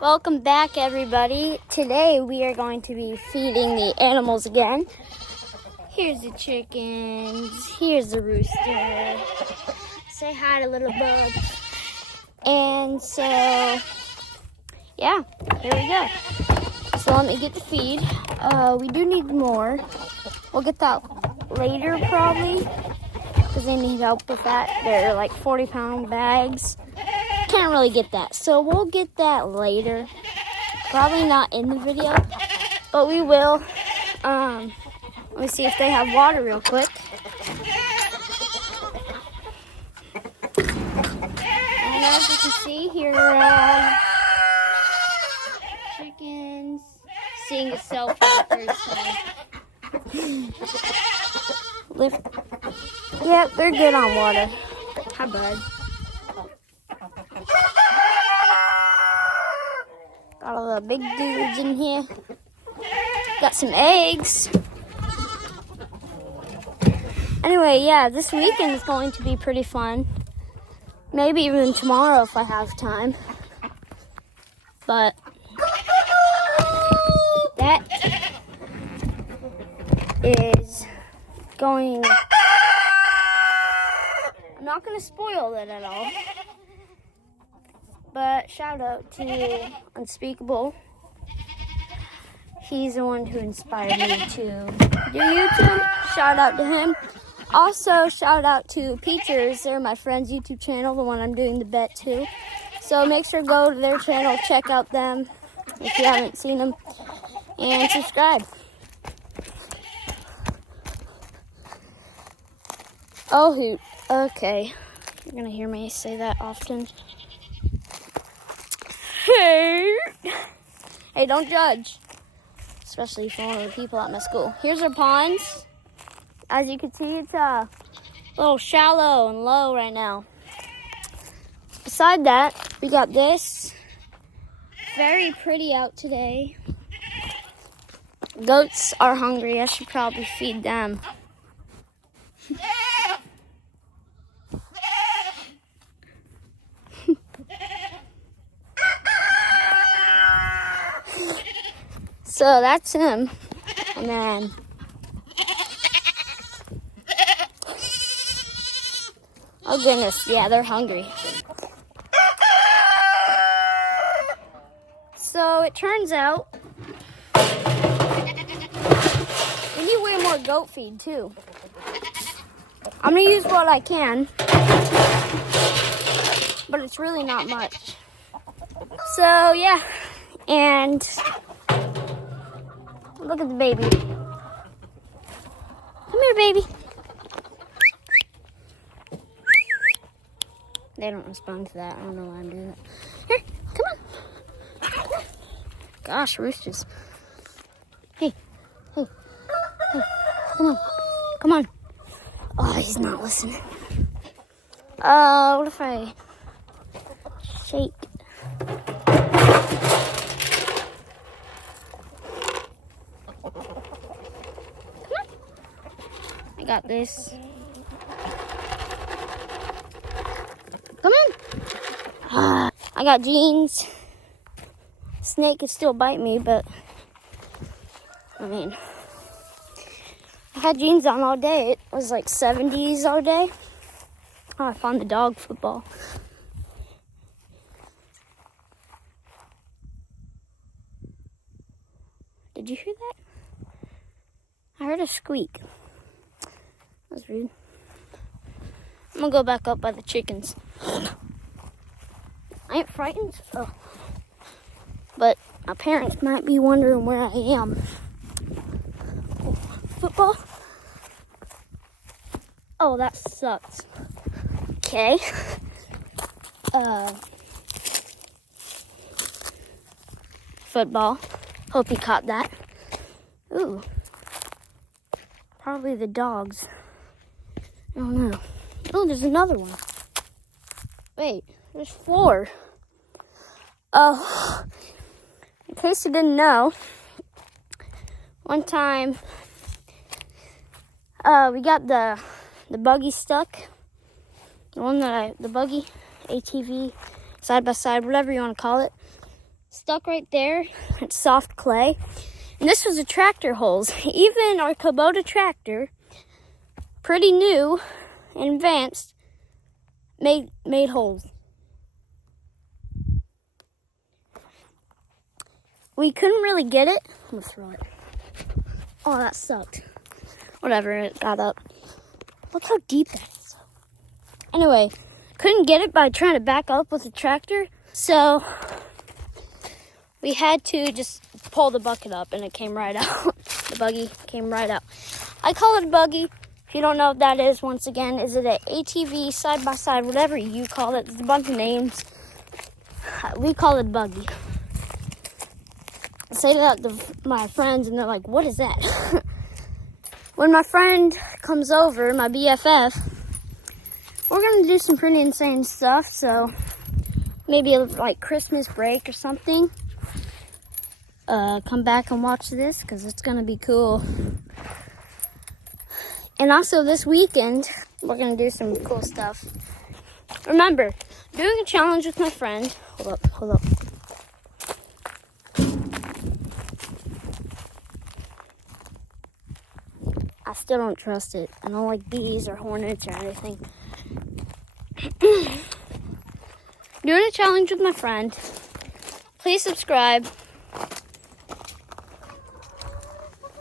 Welcome back, everybody. Today we are going to be feeding the animals again. Here's the chickens. Here's the rooster. Say hi to little bug. And so, yeah, here we go. So let me get the feed. We do need more. We'll get that later probably, because they need help with that. They're like 40-pound bags. Can't really get that, so we'll get that later. Probably not in the video, but we will. Let me see if they have water real quick. And as you can see, here are chickens seeing a selfie the first time. Lift. Yep, they're good on water. Hi, bud. Got all the big dudes in here. Got some eggs. Anyway, yeah, this weekend is going to be pretty fun. Maybe even tomorrow if I have time. But that is going... I'm not going to spoil it at all. But shout out to Unspeakable. He's the one who inspired me to do YouTube. Shout out to him. Also, shout out to Peachers. They're my friend's YouTube channel, the one I'm doing the bet to. So make sure to go to their channel, check out them if you haven't seen them, and subscribe. Oh, hoot. Okay. You're going to hear me say that often. Hey, don't judge. Especially if you're one of the people at my school. Here's our ponds. As you can see, it's a little shallow and low right now. Beside that, we got this. Very pretty out today. Goats are hungry. I should probably feed them. So that's him. And then oh goodness, yeah, they're hungry. So it turns out we need way more goat feed too. I'm gonna use what I can, but it's really not much. So yeah, and look at the baby. Come here, baby. They don't respond to that. I don't know why I'm doing that. Here, come on. Come on. Gosh, roosters. Hey. Hey. Hey. Come on. Come on. Oh, he's not listening. What if I shake? I got this. Come in. I got jeans. Snake could still bite me, but I mean, I had jeans on all day. It was like 70s all day. Oh, I found the dog football. Did you hear that? I heard a squeak. That was rude. I'm gonna go back up by the chickens. I ain't frightened, oh. But my parents might be wondering where I am. Oh, football? Oh, that sucks. Okay. Football. Hope you caught that. Ooh. Probably the dogs. I don't know. Oh, there's another one. Wait, there's 4. Oh, in case you didn't know, one time we got the buggy stuck. The buggy, ATV, side by side, whatever you want to call it. stuck right there. It's soft clay. And this was a tractor hose. Even our Kubota tractor, pretty new and advanced, made holes. We couldn't really get it. I'm gonna throw it. Oh, that sucked. Whatever, it got up. Look how deep that is. Anyway, couldn't get it by trying to back up with the tractor. So we had to just pull the bucket up and it came right out. The buggy came right out. I call it a buggy. If you don't know what that is, once again, is it an ATV, side-by-side, whatever you call it. There's a bunch of names. We call it buggy. I say that to my friends and they're like, what is that? When my friend comes over, my BFF, we're going to do some pretty insane stuff. So maybe like Christmas break or something. Come back and watch this because it's going to be cool. And also this weekend, we're going to do some cool stuff. Remember, doing a challenge with my friend. Hold up. I still don't trust it. I don't like bees or hornets or anything. Doing a challenge with my friend. Please subscribe.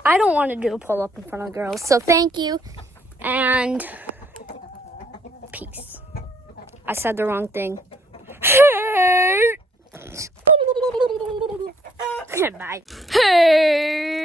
I don't want to do a pull-up in front of girls, so thank you, and peace. I said the wrong thing. Bye. Hey.